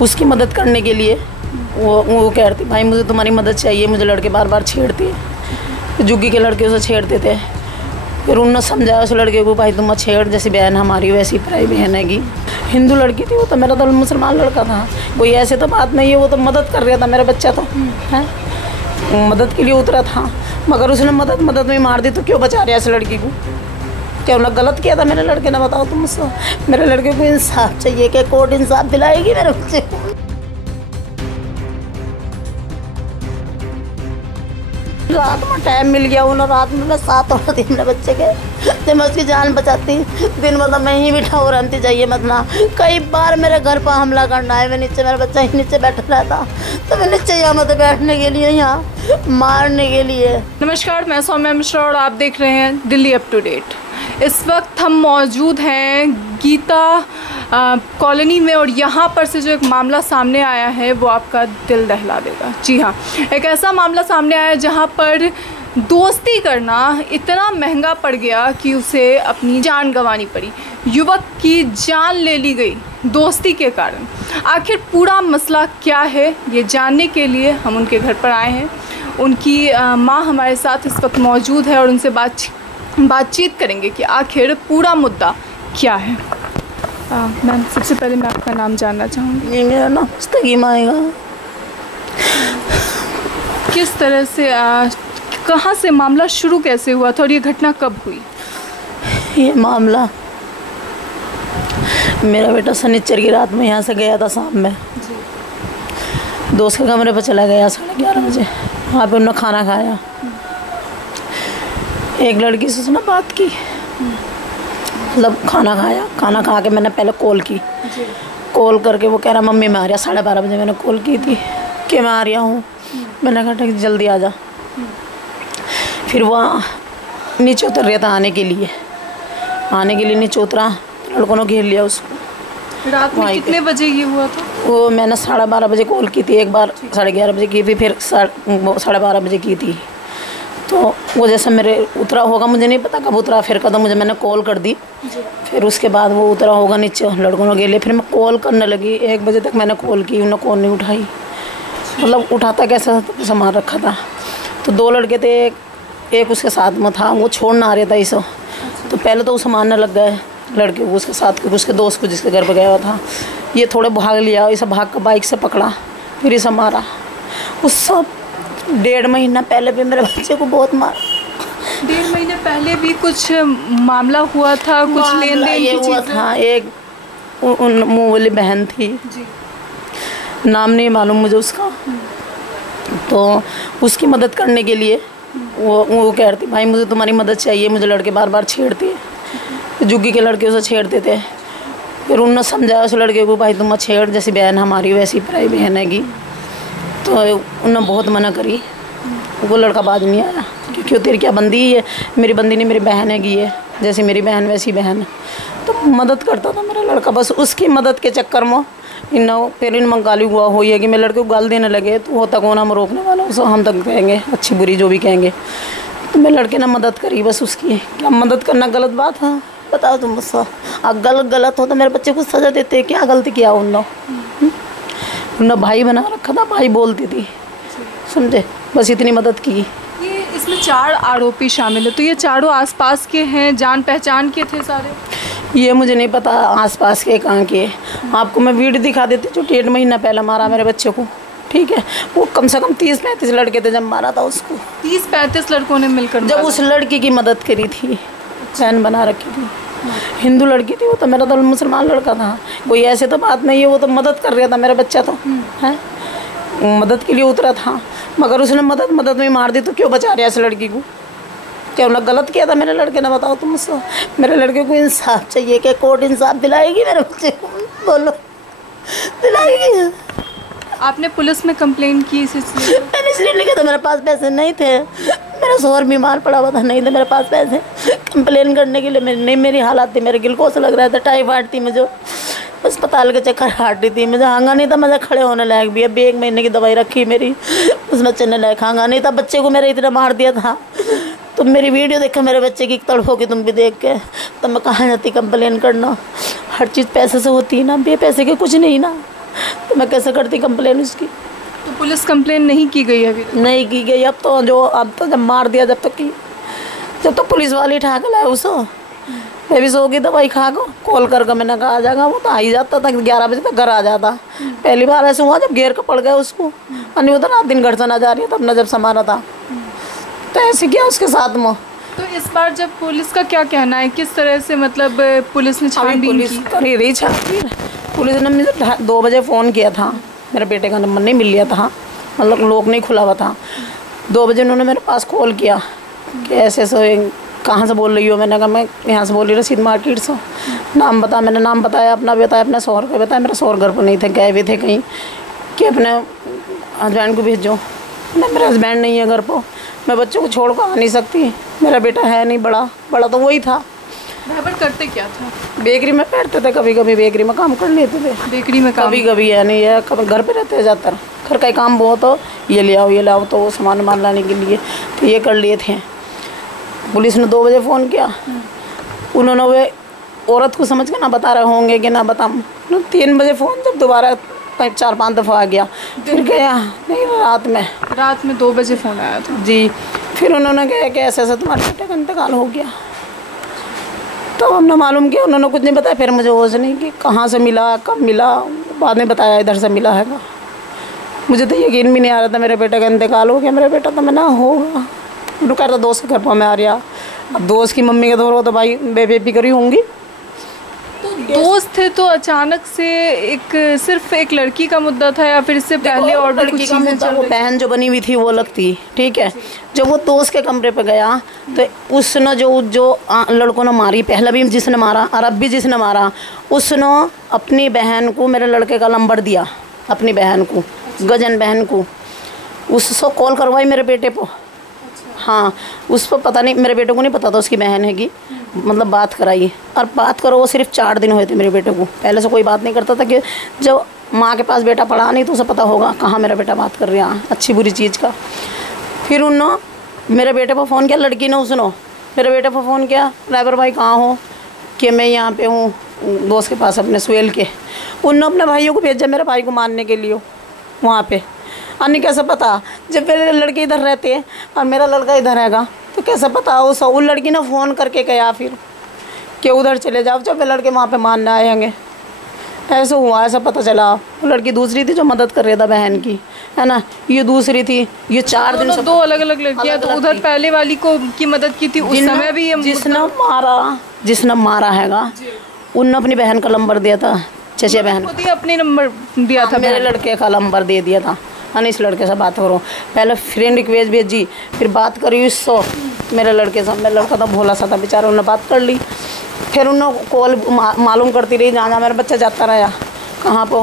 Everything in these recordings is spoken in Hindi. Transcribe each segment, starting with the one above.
उसकी मदद करने के लिए वो कह रही थी भाई मुझे तुम्हारी मदद चाहिए, मुझे लड़के बार बार छेड़ते हैं, जुग्गी के लड़के उसे छेड़ते थे। फिर उन्होंने समझाया उस लड़के को भाई तुम मत छेड़, जैसी बहन हमारी वैसी पराई बहन हैगी। हिंदू लड़की थी वो तो, मेरा तो मुसलमान लड़का था, कोई ऐसे तो बात नहीं है, वो तो मदद कर रहा था मेरा बच्चा तो है, मदद के लिए उतरा था, मगर उसने मदद में मार दी। तो क्यों बचा रहा इस लड़की को? क्या उन्होंने गलत किया था मेरे लड़के ने? बताओ तुम मुझसे। मेरे लड़के को इंसाफ चाहिए कि कोर्ट इंसाफ दिलाएगी मेरे बच्चे को। रात में टाइम मिल गया, उन्होंने रात में मैं 7 औरत थी मेरे बच्चे के, जब मैं उसकी जान बचाती, दिन भर तो मैं ही बिठा हो रहती चाहिए मत ना। कई बार मेरे घर पर हमला करना है, मैं नीचे, मेरा बच्चा ही नीचे बैठा रहता, तो मैं नीचे यहाँ मत बैठने के लिए, यहाँ मारने के लिए। नमस्कार, मैं सौम्या मिश्रा और आप देख रहे हैं दिल्ली अप टू डेट। इस वक्त हम मौजूद हैं गीता कॉलोनी में और यहाँ पर से जो एक मामला सामने आया है वो आपका दिल दहला देगा। जी हाँ, एक ऐसा मामला सामने आया जहाँ पर दोस्ती करना इतना महंगा पड़ गया कि उसे अपनी जान गंवानी पड़ी। युवक की जान ले ली गई दोस्ती के कारण। आखिर पूरा मसला क्या है ये जानने के लिए हम उनके घर पर आए हैं। उनकी माँ हमारे साथ इस वक्त मौजूद है और उनसे बातचीत करेंगे कि आखिर पूरा मुद्दा क्या है। मैम, सबसे पहले मैं आपका नाम जानना चाहूँगी। जी, मेरा नाम मुस्तकीम आएगा। किस तरह से कहाँ से मामला शुरू कैसे हुआ था और ये घटना कब हुई? ये मामला मेरा बेटा शनिचर की रात में यहाँ से गया था शाम में, दोस्त के कमरे पर चला गया 11:30 बजे। वहाँ पे उन्होंने खाना खाया, एक लड़की से उसने बात की, मतलब खाना खाया, खाना खा के मैंने पहले कॉल की, कॉल करके वो कह रहा मम्मी मैं आ रहा। 12:30 बजे मैंने कॉल की थी कि मैं आ रहा हूँ। मैंने कहा ठीक जल्दी आ जा। फिर वहाँ नीचे उतर रहा था आने के लिए नीचे उतरा, तो लड़कों ने घेर लिया उसको। रात में कितने बजे ये हुआ था? वो मैंने 12:30 बजे कॉल की थी, एक बार 11:30 बजे की थी, फिर 12:30 बजे की थी। तो वो जैसे मेरे उतरा होगा, मुझे नहीं पता कब उतरा, फिर कदम मुझे मैंने कॉल कर दी। फिर उसके बाद वो उतरा होगा नीचे, लड़कों ने घेर लिया। फिर मैं कॉल करने लगी, 1 बजे तक मैंने कॉल की, उन्होंने कॉल नहीं उठाई, मतलब उठाता कैसा सामान रखा था। तो 2 लड़के थे, एक उसके साथ में था, वो छोड़ना आ रहा था इसे। तो पहले तो उसे मारने लग गए लड़के को, उसके साथ के उसके दोस्त को जिसके घर पर गया हुआ था। ये थोड़े भाग लिया, इसे भाग कर बाइक से पकड़ा, फिर इसे मारा। उस सब 1.5 महीना पहले भी मेरे बच्चे को बहुत मारा। 1.5 महीने पहले भी कुछ मामला हुआ था, कुछ लेन देन ये हुआ था। एक मुँह वाली बहन थी, नाम नहीं मालूम मुझे उसका, तो उसकी मदद करने के लिए वो कह रही थी भाई मुझे तुम्हारी मदद चाहिए, मुझे लड़के बार बार छेड़ते हैं, जुग्गी के लड़के उसे छेड़ते थे। फिर उन्होंने समझाया उस लड़के को भाई तुम मत छेड़, जैसी बहन हमारी वैसी पराई बहन हैगी। तो उन्होंने बहुत मना करी, वो लड़का बाद नहीं आया कि क्यों तेरी क्या बंदी है? मेरी बंदी नहीं, मेरी बहन हैगी है, जैसी मेरी बहन वैसी बहन। तो मदद करता था मेरा लड़का, बस उसकी मदद के चक्कर में फिर इनमें गाली हुआ हुई है कि मेरे लड़के को गाल देने लगे। तो होता कौन हम रोकने वाला, उसे हम तक कहेंगे अच्छी बुरी जो भी कहेंगे। तो मेरे लड़के ने मदद करी बस उसकी। क्या मदद करना गलत बात है? बताओ तुम मुझसे। गलत हो तो मेरे बच्चे को सज़ा देते, क्या गलती किया उन्होंने भाई बना रखा था, भाई बोलती थी, समझे, बस इतनी मदद की। ये इसमें 4 आरोपी शामिल है, तो ये चारों आसपास के हैं, जान पहचान के थे सारे? ये मुझे नहीं पता आसपास के कहाँ के। आपको मैं वीडियो दिखा देती जो 1.5 महीना पहले मारा मेरे बच्चे को, ठीक है। वो कम से कम 30-35 लड़के थे जब मारा था उसको। 30-35 लड़कों ने मिलकर जब उस लड़की की मदद करी थी, बहन बना रखी थी, हिंदू लड़की थी वो तो, मेरा तो मुसलमान लड़का था, कोई ऐसे तो बात नहीं है, वो तो मदद कर रहा था मेरा बच्चा तो है, मदद के लिए उतरा था, मगर उसने मदद में मार दी। तो क्यों बचा रहा इस लड़की को? क्या उन्होंने गलत किया था मेरे लड़के ने? बताओ तुम मुझसे। मेरे लड़के को इंसाफ चाहिए कि कोर्ट इंसाफ दिलाएगी मेरे बच्चे को, बोलो दिलाएगी। आपने पुलिस में कंप्लेन की इस सिलसिले में? मैंने इसलिए लिखा था मेरे पास पैसे नहीं थे, मेरा शोहर बीमार पड़ा हुआ था, नहीं थे मेरे पास पैसे कंप्लेन करने के लिए। नहीं मेरी हालत थी, मेरे गिलकोस लग रहा था, टाइफाइड थी मुझे, अस्पताल के चक्कर काट रही थी, मुझे हाँगा नहीं था, मुझे खड़े होने लायक भी। अभी 1 महीने की दवाई रखी मेरी, उस बच्चे ने लायक हाँगा नहीं था, बच्चे को मेरे इतना मार दिया था। तो मेरी वीडियो देखा मेरे बच्चे की तड़पोगी तुम भी देख के, तो मैं कहाँ जाती कंप्लेन करना? हर चीज़ पैसे से होती है ना, पैसे के कुछ नहीं ना, तो मैं कैसे करती कंप्लेन उसकी। तो पुलिस कंप्लेन नहीं की गई अभी? नहीं की गई। अब तो जब मार दिया जब तो पुलिस वाली ठा के लाए उसको। मैं भी सो गई दवाई खा को, कॉल करके मैंने कहा आ जाएगा। वो तो आ ही जाता था, 11 बजे तक घर आ जाता। पहली बार ऐसा हुआ जब घेर के पड़ गया उसको। अन्य वो तो रात दिन घर से ना जा रही तब न जब संभाला था, तो ऐसे किया उसके साथ में। तो इस बार जब पुलिस का क्या कहना है, किस तरह से मतलब पुलिस ने छानबीन की? कर ही रही छानबीन। पुलिस ने मुझे 2 बजे फ़ोन किया था, मेरे बेटे का नंबर नहीं मिल लिया था, मतलब लॉक नहीं खुला हुआ था। 2 बजे उन्होंने मेरे पास कॉल किया कि ऐसे कहाँ से बोल रही हो। मैंने कहा मैं यहाँ से बोल रही रसीद मार्केट से। नाम बता, मैंने नाम बताया, अपना बताया, अपने शौहर का बताया। मेरे शौहर घर पर नहीं थे, गए हुए थे कहीं, कि अपने हस्बैंड को भेजो। ना मेरा हस्बैंड नहीं है घर पर, मैं बच्चों को छोड़ कर आ नहीं सकती। मेरा बेटा है नहीं, बड़ा तो वही था। बराबर करते क्या था? बेकरी में बैठते थे, कभी कभी बेकरी में काम कर लेते थे। बेकरी में काम? कभी है नहीं है, कभी घर पे रहते हैं ज़्यादातर। घर का ही काम बहुत हो, ये ले आओ तो वो सामान लाने के लिए, तो ये कर लिए थे। पुलिस ने 2 बजे फ़ोन किया। उन्होंने वे औरत को समझ के ना बता रहे होंगे कि ना बता। 3 बजे फ़ोन जब दोबारा 4-5 दफ़ा आ गया, फिर गया नहीं, रात में 2 बजे फ़ोन आया था जी। फिर उन्होंने कहा कि ऐसे तुम्हारे बेटे का इंतकाल हो गया। तो हमने मालूम किया, उन्होंने कुछ नहीं बताया। फिर मुझे होश नहीं कि कहाँ से मिला, कब मिला। बाद में बताया इधर से मिला हैगा। मुझे तो यकीन भी नहीं आ रहा था मेरे बेटे का इंतकाल हो गया। मेरा बेटा तो मैं ना होगा। रुका था दोस्त के घर पर मैं आ रहा। अब दोस्त की मम्मी के दौर तो भाई बेबी करी होंगी। तो दोस्त थे तो अचानक से सिर्फ एक लड़की का मुद्दा था या फिर इससे पहले और भी कुछ चीज़ें चल रही? वो बहन जो बनी हुई थी वो लगती, ठीक है। जब वो दोस्त के कमरे पे गया तो उसने जो लड़कों ने मारी, पहला भी जिसने मारा और अब भी जिसने मारा, उसने अपनी बहन को मेरे लड़के का नंबर दिया, अपनी बहन को, गजन बहन को। उससे कॉल करवाई मेरे बेटे को। हाँ, उस पर पता नहीं, मेरे बेटे को नहीं पता था उसकी बहन है कि, मतलब बात कराई। और बात करो वो सिर्फ 4 दिन हुए थे मेरे बेटे को। पहले से कोई बात नहीं करता था कि जब माँ के पास बेटा पढ़ा नहीं तो उसे पता होगा कहाँ मेरा बेटा बात कर रहा है अच्छी बुरी चीज़ का। फिर उन्होंने मेरे बेटे पर फ़ोन किया, लड़की ने उसने मेरे बेटे पर फ़ोन किया, ड्राइवर भाई कहाँ हो, कि मैं यहाँ पे हूँ दोस्त के पास अपने सुहेल के। उन्होंने अपने भाइयों को भेजा मेरे भाई को मारने के लिए वहाँ पे। अन्य कैसे पता, जब मेरे लड़के इधर रहते हैं और मेरा लड़का इधर रहेगा तो कैसे पता। उस लड़की ने फ़ोन करके कहा फिर कि उधर चले जाओ, जब वे लड़के वहाँ पे मारने आएंगे। ऐसे हुआ, ऐसा पता चला। वो लड़की दूसरी थी जो मदद कर रही था बहन की, है ना, ये दूसरी थी। ये 4 दिन 2 अलग-अलग लड़कियाँ। तो उधर पहले वाली को की मदद की थी उस समय भी। जिसने मारा हैगा उनने अपनी बहन का नंबर दिया था, चचा बहन अपने नंबर दिया था, मेरे लड़के का नंबर दे दिया था। हाँ, इस लड़के से बात करो। पहले फ्रेंड रिक्वेस्ट भेजी, फिर बात करी उससे मेरे लड़के से। मेरा लड़का तो भोला सा था बेचारा, उन्होंने बात कर ली। फिर उन्होंने कॉल मालूम करती रही, जहाँ मेरा बच्चा जाता रहा, कहाँ पर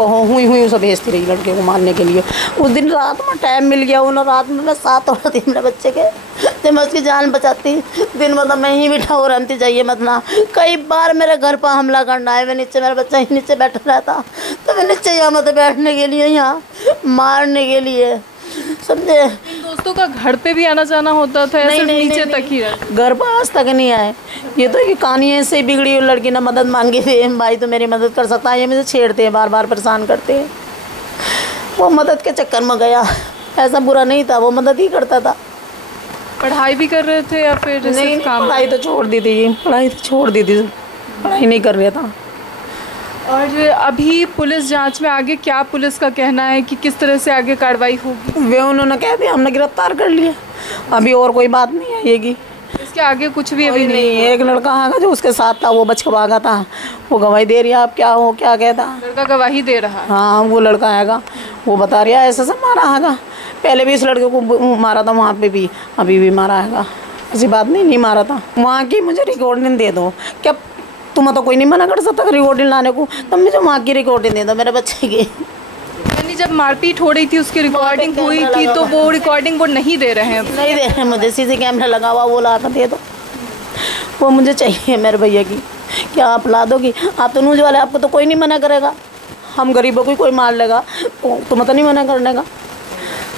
हो हुई उसे भेजती रही लड़के को मारने के लिए। उस दिन रात में टाइम मिल गया, उन्होंने रात में मैं 7 हो रही थी मेरे बच्चे के, जब मैं उसकी जान बचाती। दिन में तो मैं ही बिठा हो रहती, जाइए मत ना। कई बार मेरे घर पर हमला करना है, मैं नीचे, मेरा बच्चा ही नीचे बैठा रहता, तो मैं नीचे यहाँ मत बैठने के लिए, यहाँ मारने के लिए, समझे। दोस्तों का घर पे भी आना जाना होता था? नहीं, नीचे तक ही घर पर आज तक नहीं आए। ये तो कि कहानी ऐसे ही बिगड़ी। लड़की ने मदद मांगी थी, भाई तो मेरी मदद कर सकता है, ये मुझे छेड़ते हैं, बार परेशान करते हैं। वो मदद के चक्कर में गया, ऐसा बुरा नहीं था, वो मदद ही करता था। पढ़ाई भी कर रहे थे या फिर नहीं, पढ़ाई तो छोड़ दी थी, पढ़ाई नहीं कर रहा था। और अभी पुलिस जांच में आगे क्या पुलिस का कहना है कि किस तरह से आगे कार्रवाई होगी? वे उन्होंने कह दिया हमने गिरफ्तार कर लिया, अभी और कोई बात नहीं आएगी। इसके आगे कुछ भी अभी नहीं? एक लड़का आगा जो उसके साथ था, वो बच के भागा था, वो गवाही दे रही है। आप क्या कहता? लड़का गवाही दे रहा है? हाँ, वो लड़का आएगा, वो बता रहा है ऐसा सब मारा हैगा। पहले भी इस लड़के को मारा था वहाँ पे भी, अभी भी मारा हैगा। ऐसी बात नहीं मारा था। वहाँ की मुझे रिकॉर्डिंग दे दो। क्या तुम्हें तो कोई नहीं मना कर सकता रिकॉर्डिंग लाने को, तब मुझे वहाँ की रिकॉर्डिंग दे दो मेरे बच्चे की। यानी जब मारपीट हो रही थी उसकी रिकॉर्डिंग हुई थी, तो वो रिकॉर्डिंग वो नहीं दे रहे हैं? नहीं दे रहे मुझे। सीसी कैमरा लगा हुआ, वो ला कर दे दो, वो मुझे चाहिए मेरे भैया की। क्या आप ला दोगी? आप तो न्यूज वाले, आपको तो कोई नहीं मना करेगा। हम गरीबों को कोई मार लेगा, तुम्हें तो नहीं मना करने का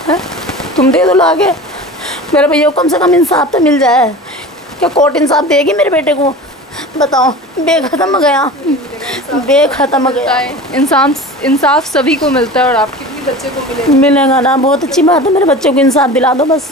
है? तुम दे दो ला के मेरे भैया को, कम से कम इंसाफ तो मिल जाए। क्या कोर्ट इंसाफ देगी मेरे बेटे को? बताओ, बेखत्म गया, बेखत्म गया। इंसाफ सभी को मिलता है और आपके भी बच्चे को मिलेगा ना, बहुत अच्छी बात है। मेरे बच्चों को इंसाफ दिला दो बस।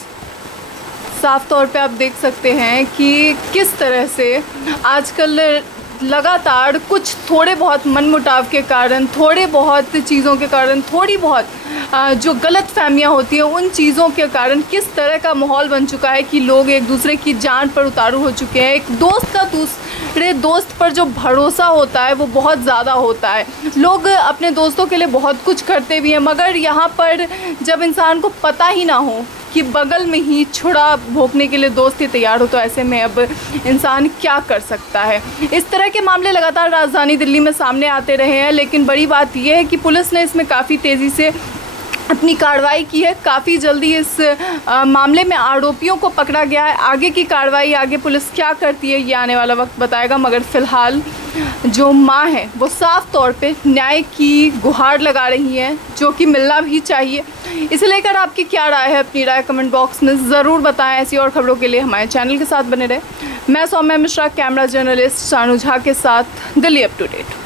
साफ तौर पे आप देख सकते हैं कि किस तरह से आजकल लगातार कुछ थोड़े बहुत मनमुटाव के कारण, थोड़े बहुत चीज़ों के कारण, थोड़ी बहुत जो गलत फहमियाँ होती हैं उन चीज़ों के कारण किस तरह का माहौल बन चुका है कि लोग एक दूसरे की जान पर उतारू हो चुके हैं। एक दोस्त का दूसरे दोस्त पर जो भरोसा होता है वो बहुत ज़्यादा होता है। लोग अपने दोस्तों के लिए बहुत कुछ करते भी हैं, मगर यहाँ पर जब इंसान को पता ही ना हो कि बगल में ही छुरा भोंकने के लिए दोस्त ही तैयार हो, तो ऐसे में अब इंसान क्या कर सकता है। इस तरह के मामले लगातार राजधानी दिल्ली में सामने आते रहे हैं, लेकिन बड़ी बात यह है कि पुलिस ने इसमें काफ़ी तेज़ी से अपनी कार्रवाई की है। काफ़ी जल्दी इस मामले में आरोपियों को पकड़ा गया है। आगे की कार्रवाई, आगे पुलिस क्या करती है ये आने वाला वक्त बताएगा, मगर फ़िलहाल जो माँ है वो साफ तौर पे न्याय की गुहार लगा रही हैं, जो कि मिलना भी चाहिए। इसे लेकर आपकी क्या राय है, अपनी राय कमेंट बॉक्स में ज़रूर बताएं। ऐसी और खबरों के लिए हमारे चैनल के साथ बने रहें। मैं सौम्या मिश्रा, कैमरा जर्नलिस्ट सानू झा के साथ, दिल्ली अप टू डेट।